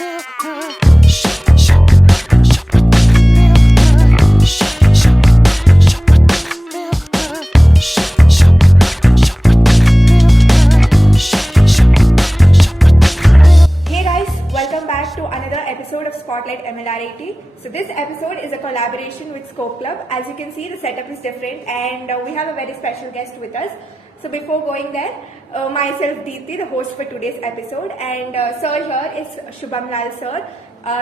So this episode is a collaboration with Scope Club. As you can see, the setup is different and we have a very special guest with us. So before going there, myself Deepthi, the host for today's episode, and sir here is Shubham Lal sir.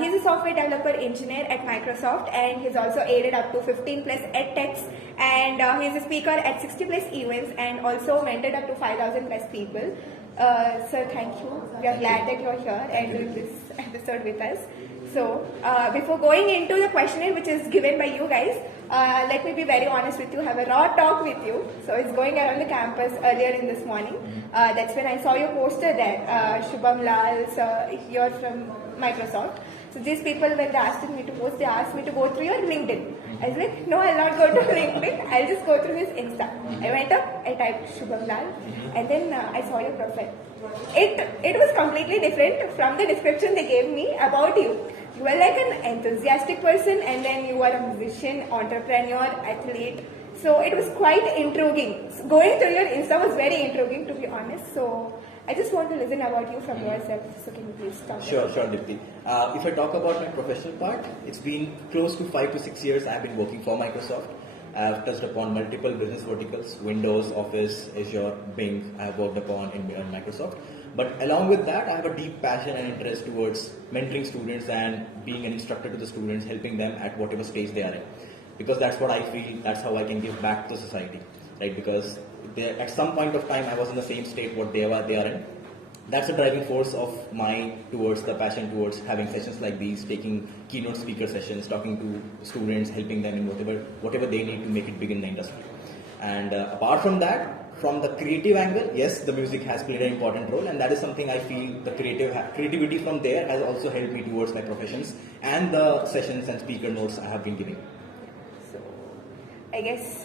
He's a software developer engineer at Microsoft and he's also aided up to 15 plus edtechs, and he's a speaker at 60 plus events and also mentored up to 5,000 plus people. Sir, thank you. We are glad that you're here and doing this episode with us. So, before going into the questionnaire which is given by you guys, let me be very honest with you, have a raw talk with you. So, it's going around the campus earlier in this morning. That's when I saw your poster there, Shubham Lal, sir, you're from Microsoft. So, these people, when they asked me to post, they asked me to go through your LinkedIn. I was like, no, I'll not go to LinkedIn, I'll just go through his Insta. I went up, I typed Shubham Lal, and then I saw your profile. It was completely different from the description they gave me about you. You are like an enthusiastic person, and then you are a musician, entrepreneur, athlete. So it was quite intriguing. So going through your Insta was very intriguing, to be honest. So I just want to listen about you from yourself. So can you please talk? Sure, Dipti. If I talk about my professional part, it's been close to 5 to 6 years I've been working for Microsoft. I've touched upon multiple business verticals, Windows, Office, Azure, Bing. I've worked upon in Microsoft. But along with that, I have a deep passion and interest towards mentoring students and being an instructor to the students, helping them at whatever stage they are in. Because that's what I feel, that's how I can give back to society, right? Because at some point of time, I was in the same state what they are in. That's a driving force of mine towards the passion towards having sessions like these, taking keynote speaker sessions, talking to students, helping them in whatever they need to make it big in the industry. And apart from that, from the creative angle, yes, the music has played an important role, and that is something I feel the creativity from there has also helped me towards my professions and the sessions and speaker notes I have been giving. So, I guess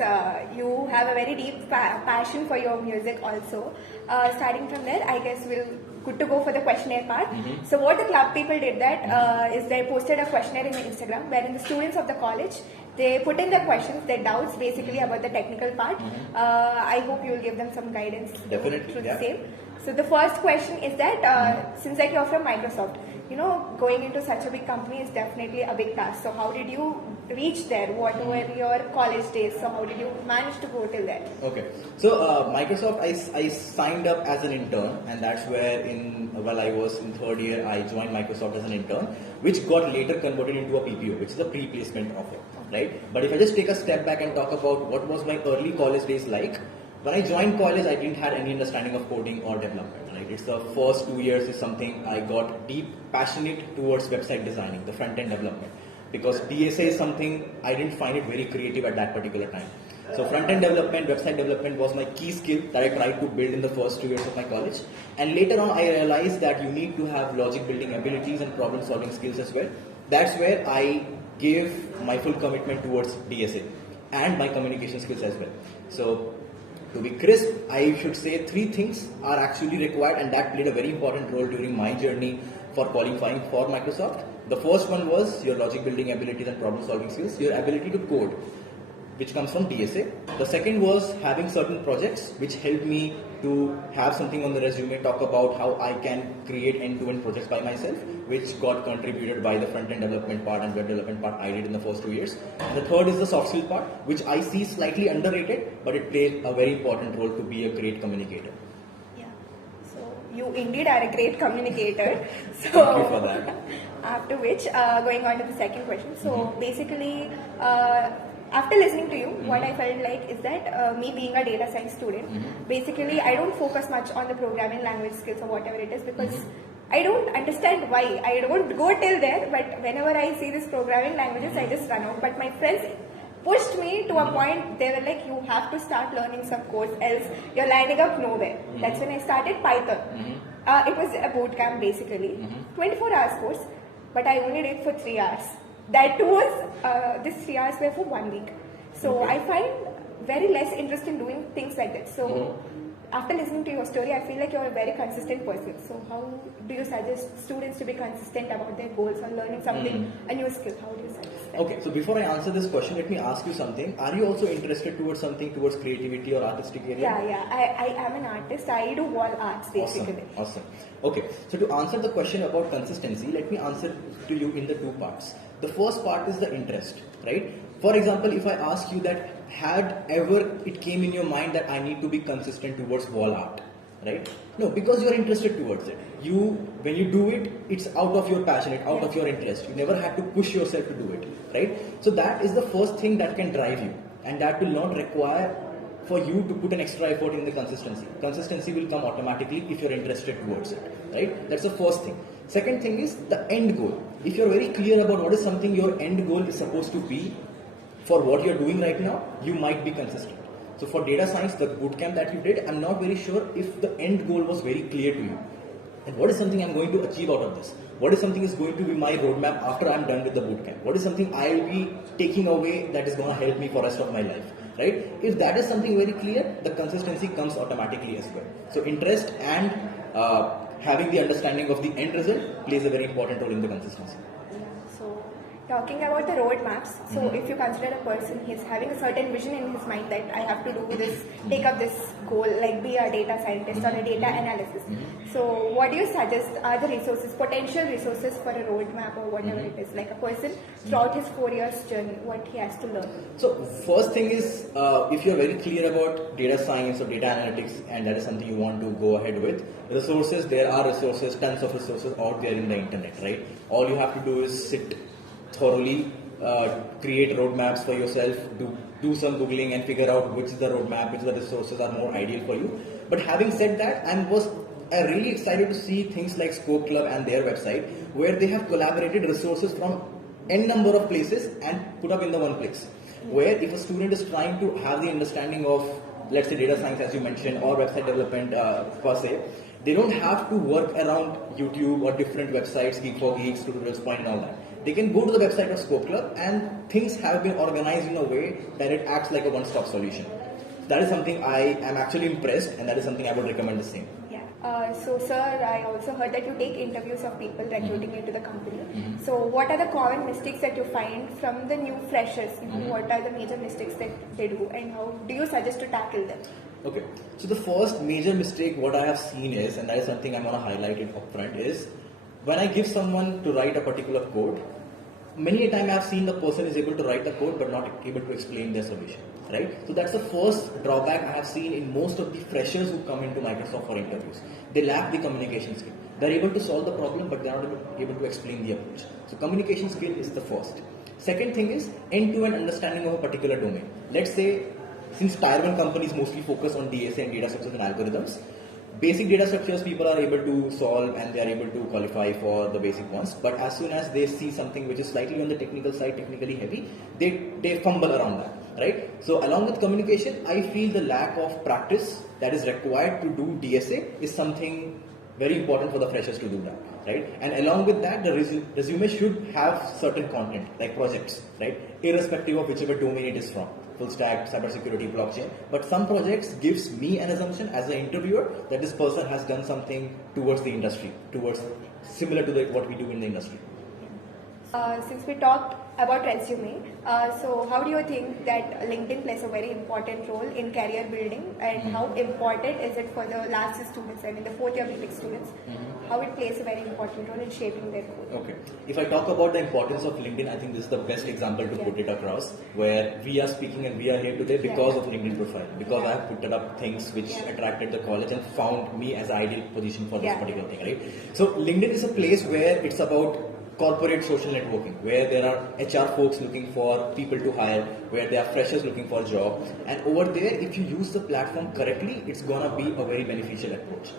you have a very deep passion for your music also. Starting from there, I guess we'll good to go for the questionnaire part. So what the club people did that is they posted a questionnaire in Instagram wherein the students of the college, they put in their questions, their doubts basically about the technical part. I hope you will give them some guidance through the same. So the first question is that since like you're from Microsoft, going into such a big company is definitely a big task. So how did you reach there? What were your college days? So how did you manage to go till there? Okay. So Microsoft, I signed up as an intern, and that's where while I was in third year, I joined Microsoft as an intern, which got later converted into a PPO, which is a pre-placement offer, right? But if I just take a step back and talk about what was my early college days like, when I joined college, I didn't have any understanding of coding or development, right? It's the first 2 years is something I got deep passionate towards website designing, the front-end development, because DSA is something I didn't find it very creative at that particular time. So front-end development, website development was my key skill that I tried to build in the first 2 years of my college. And later on, I realized that you need to have logic building abilities and problem solving skills as well. That's where I gave my full commitment towards DSA and my communication skills as well. So to be crisp, I should say 3 things are actually required, and that played a very important role during my journey for qualifying for Microsoft. The first one was your logic building abilities and problem solving skills, your ability to code, which comes from DSA. The second was having certain projects which helped me to have something on the resume, talk about how I can create end-to-end projects by myself, which got contributed by the front-end development part and web development part I did in the first 2 years. And the third is the soft skill part, which I see slightly underrated, but it played a very important role to be a great communicator. Yeah, so you indeed are a great communicator. So, thank you for that. After which, going on to the second question. So basically, after listening to you, what I felt like is that me being a data science student, basically I don't focus much on the programming language skills or whatever it is, because I don't understand why. I don't go till there, but whenever I see these programming languages, I just run out. But my friends pushed me to a point, they were like, you have to start learning some course, else you're lining up nowhere. That's when I started Python. It was a boot camp basically, 24 hours course, but I only did for 3 hours. That was, these 3 hours were for 1 week. So I find very less interest in doing things like that. So after listening to your story, I feel like you're a very consistent person. So how do you suggest students to be consistent about their goals or learning something, a new skill? How do you suggest that? Okay, so before I answer this question, let me ask you something. Are you also interested towards something towards creativity or artistic area? Yeah. I am an artist. I do wall arts basically. Awesome. Okay, so to answer the question about consistency, let me answer to you in the two parts. The first part is the interest, right? For example, if I ask you that had ever it came in your mind that I need to be consistent towards wall art, right? No, because you're interested towards it. When you do it, it's out of your passion, it's out of your interest. You never had to push yourself to do it, right? So that is the first thing that can drive you, and that will not require for you to put an extra effort in the consistency. Consistency will come automatically if you're interested towards it, right? That's the first thing. Second thing is the end goal. If you're very clear about what is something your end goal is supposed to be for what you're doing right now, you might be consistent. So for data science, the bootcamp that you did, I'm not very sure if the end goal was very clear to you. And what is something I'm going to achieve out of this? What is something is going to be my roadmap after I'm done with the bootcamp? What is something I'll be taking away that is going to help me for the rest of my life? Right? If that is something very clear, the consistency comes automatically as well. So interest and having the understanding of the end result plays a very important role in the consistency. So talking about the roadmaps, so if you consider a person, he's having a certain vision in his mind that I have to do this, take up this goal, like be a data scientist or a data analysis. So what do you suggest are the resources, potential resources for a roadmap or whatever it is, like a person throughout his 4 years journey, what he has to learn? So first thing is, if you're very clear about data science or data analytics and that is something you want to go ahead with, resources, there are resources, tons of resources out there in the internet, right? All you have to do is sit thoroughly, create roadmaps for yourself, do some googling and figure out which is the roadmap, which of the resources are more ideal for you. But having said that, I'm really excited to see things like Scope Club and their website where they have collaborated resources from n number of places and put up in the one place. Where if a student is trying to have the understanding of, let's say, data science as you mentioned, or website development per se, they don't have to work around YouTube or different websites, Geek for Geeks, Tutorials Point and all that. They can go to the website of Scope Club and things have been organized in a way that it acts like a one-stop solution. That is something I am actually impressed, and that is something I would recommend the same. So sir, I also heard that you take interviews of people recruiting into the company. So what are the common mistakes that you find from the new freshers? What are the major mistakes that they do and how do you suggest to tackle them? Okay, so the first major mistake what I have seen is, and that is something I want to highlight it upfront, is when I give someone to write a particular code, many a time I have seen the person is able to write the code but not able to explain their solution, right? So that's the first drawback I have seen in most of the freshers who come into Microsoft for interviews. They lack the communication skill. They're able to solve the problem but they're not able to explain the approach. So communication skill is the first. Second thing is end-to-end understanding of a particular domain. Let's say, since Tier 1 companies mostly focus on DSA and data structures and algorithms, basic data structures people are able to solve and they are able to qualify for the basic ones, but as soon as they see something which is slightly on the technical side, technically heavy, they fumble around that, right? So along with communication, I feel the lack of practice that is required to do DSA is something very important for the freshers to do that, right? And along with that, the resume should have certain content like projects, right? Irrespective of whichever domain it is from. Full stack, cybersecurity, blockchain. But some projects gives me an assumption as an interviewer that this person has done something towards the industry, towards similar to what we do in the industry. Since we talked about resume, so how do you think that LinkedIn plays a very important role in career building and how important is it for the last students, I mean the 4th year BTech students, how it plays a very important role in shaping their career? Okay. If I talk about the importance of LinkedIn, I think this is the best example to put it across, where we are speaking and we are here today because of LinkedIn profile, because I have put up things which attracted the college and found me as ideal position for this particular thing, right? So LinkedIn is a place where it's about corporate social networking, where there are HR folks looking for people to hire, where there are freshers looking for a job, and over there if you use the platform correctly, it's gonna be a very beneficial approach.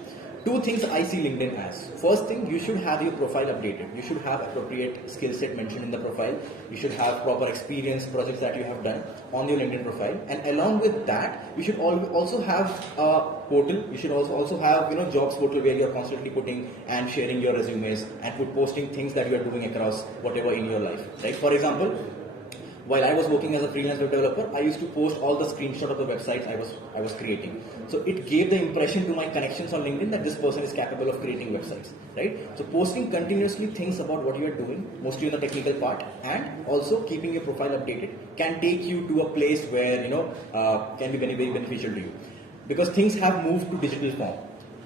Two things I see LinkedIn as. First thing, you should have your profile updated. You should have appropriate skill set mentioned in the profile. You should have proper experience, projects that you have done on your LinkedIn profile. And along with that, you should also have a portal. You should also have jobs portal where you're constantly putting and sharing your resumes and posting things that you are doing across whatever in your life. Right? For example, while I was working as a freelance web developer, I used to post all the screenshot of the websites I was creating. So it gave the impression to my connections on LinkedIn that this person is capable of creating websites, right? So posting continuously things about what you are doing, mostly on the technical part, and also keeping your profile updated can take you to a place where can be very, very beneficial to you, because things have moved to digital form.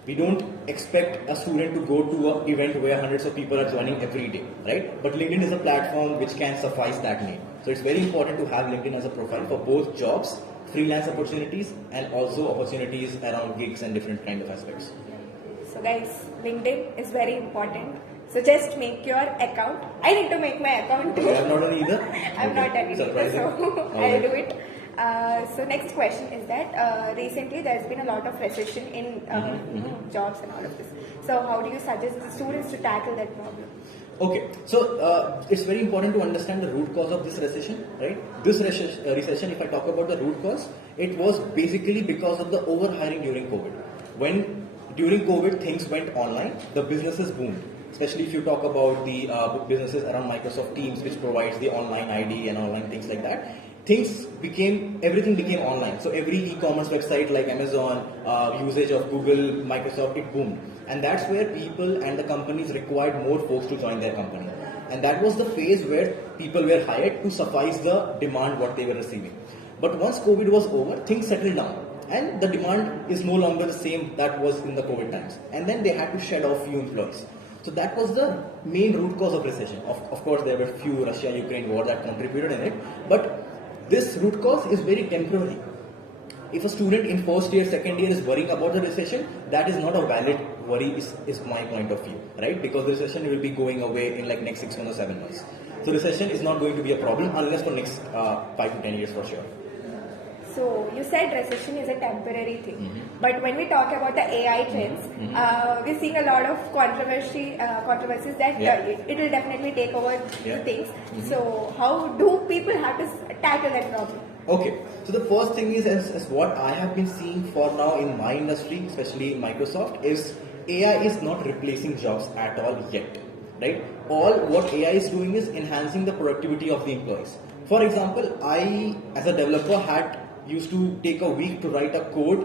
We don't expect a student to go to an event where hundreds of people are joining every day, right? But LinkedIn is a platform which can suffice that need. So it's very important to have LinkedIn as a profile for both jobs, freelance opportunities, and also opportunities around gigs and different kind of aspects. So guys, LinkedIn is very important. So just make your account. I need to make my account too. You have not done either? I'm not done either, Surprising. so I'll do it. So next question is that recently there's been a lot of recession in jobs and all of this. So how do you suggest the students to tackle that problem? Okay, so it's very important to understand the root cause of this recession, right? This recession, if I talk about the root cause, it was basically because of the overhiring during COVID. When during COVID things went online, the businesses boomed. Especially if you talk about the businesses around Microsoft Teams, which provides the online ID and online things like that. Everything became online. So every e-commerce website like Amazon, usage of Google, Microsoft, it boomed. And that's where people and the companies required more folks to join their company. And that was the phase where people were hired to suffice the demand what they were receiving. But once COVID was over, things settled down. And the demand is no longer the same that was in the COVID times. And then they had to shed off few employees. So that was the main root cause of recession. Of course, there were few Russia-Ukraine war that contributed in it. But this root cause is very temporary. If a student in first year, second year is worrying about the recession, that is not a valid worry is my point of view, right? Because the recession will be going away in like next 6 months or 7 months. So recession is not going to be a problem unless for next 5 to 10 years for sure. So you said recession is a temporary thing, but when we talk about the AI trends, we're seeing a lot of controversies that it will definitely take over the things. So how do people have to tackle that problem? Okay, so the first thing is, as what I have been seeing for now in my industry, especially Microsoft, is AI is not replacing jobs at all yet, right? All what AI is doing is enhancing the productivity of the employees. For example, I as a developer used to take a week to write a code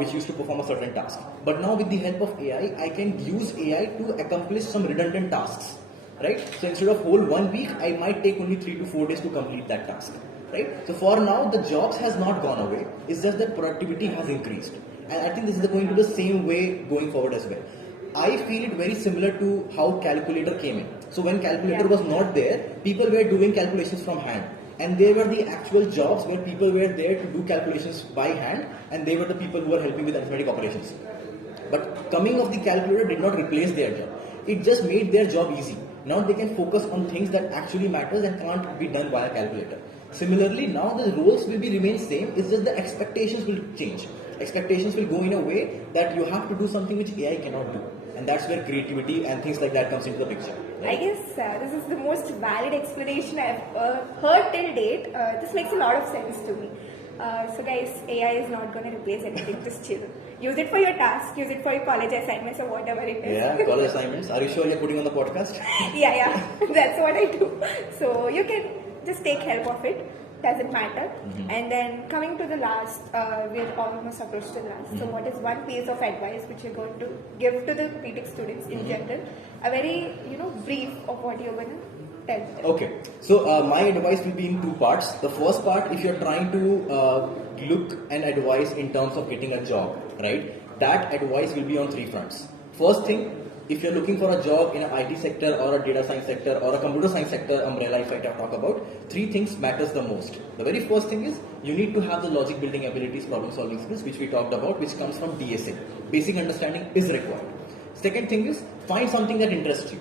which used to perform a certain task. But now with the help of AI, I can use AI to accomplish some redundant tasks, right? So instead of whole 1 week, I might take only 3 to 4 days to complete that task, right? So for now, the jobs has not gone away. It's just that productivity has increased. And I think this is going to be the same way going forward as well. I feel it very similar to how calculator came in. So when calculator was not there, people were doing calculations from hand. And they were the actual jobs where people were there to do calculations by hand, and they were the people who were helping with arithmetic operations. But coming of the calculator did not replace their job. It just made their job easy. Now they can focus on things that actually matters and can't be done by a calculator. Similarly, now the roles will remain same. It's just the expectations will change. Expectations will go in a way that you have to do something which AI cannot do. And that's where creativity and things like that comes into the picture. Right? I guess this is the most valid explanation I've heard till date. This makes a lot of sense to me. So guys, AI is not going to replace anything. Just chill. Use it for your tasks, use it for your college assignments or whatever it is. Yeah, college assignments. Are you sure you're putting on the podcast? yeah, that's what I do. So you can just take help of it. Doesn't matter. And then coming to the last, we're almost approached to the last. So what is one piece of advice which you're going to give to the BTech students in general? A very, brief of what you're going to tell them. Okay, so my advice will be in 2 parts. The first part, if you're trying to look and advise in terms of getting a job, right? That advice will be on 3 fronts. First thing, if you're looking for a job in an IT sector or a data science sector or a computer science sector umbrella, if I talk about, 3 things matters the most. The very first thing is you need to have the logic building abilities, problem solving skills, which we talked about, which comes from DSA. Basic understanding is required. Second thing is find something that interests you.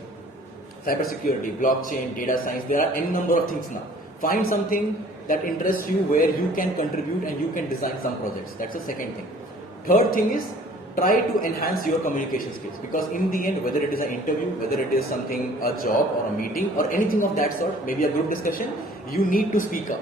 Cybersecurity, blockchain, data science, there are any number of things now. Find something that interests you where you can contribute and you can design some projects. That's the second thing. Third thing is try to enhance your communication skills, because in the end, whether it is an interview, whether it is something, a job or a meeting or anything of that sort, maybe a group discussion, you need to speak up.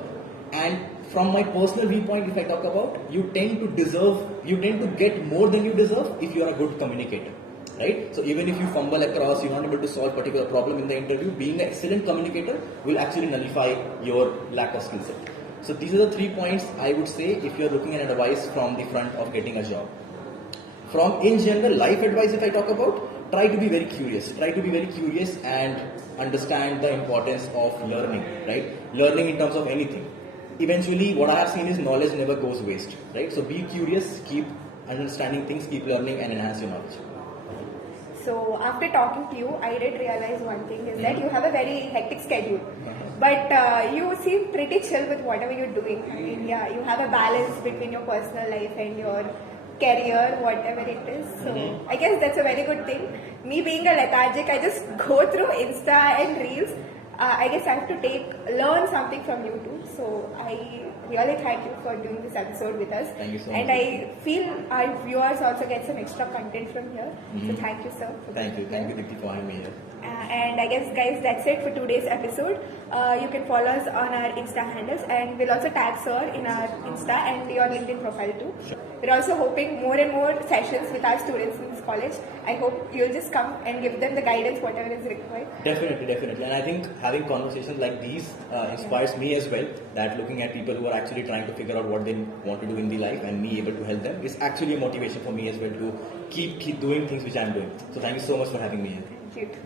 And from my personal viewpoint, if I talk about, you tend to get more than you deserve if you are a good communicator. right? So even if you fumble across, you're not able to solve particular problem in the interview, being an excellent communicator will actually nullify your lack of skill set. So these are the 3 points I would say if you're looking at advice from the front of getting a job. From in general life advice, if I talk about, try to be very curious. Try to be very curious and understand the importance of learning, right? Learning in terms of anything. Eventually, what I have seen is knowledge never goes waste, right? So be curious, keep understanding things, keep learning, and enhance your knowledge. So after talking to you, I did realize one thing is that you have a very hectic schedule. But you seem pretty chill with whatever you're doing. I mean, yeah, you have a balance between your personal life and your career, whatever it is. So I guess that's a very good thing. Me being a lethargic, I just go through Insta and Reels. I guess I have to learn something from you too. So I really thank you for doing this episode with us. Thank you so much. And I feel our viewers also get some extra content from here. So thank you, sir. Thank you, Dipti, for having me here. And I guess, guys, that's it for today's episode. You can follow us on our Insta handles, and we'll also tag sir in our Insta and your LinkedIn profile too. Sure. We're also hoping more and more sessions with our students in this college. I hope you'll just come and give them the guidance, whatever is required. Definitely. And I think having conversations like these inspires me as well. That looking at people who are actually trying to figure out what they want to do in the life and me able to help them is actually a motivation for me as well to keep doing things which I'm doing. So thank you so much for having me here. Thank you.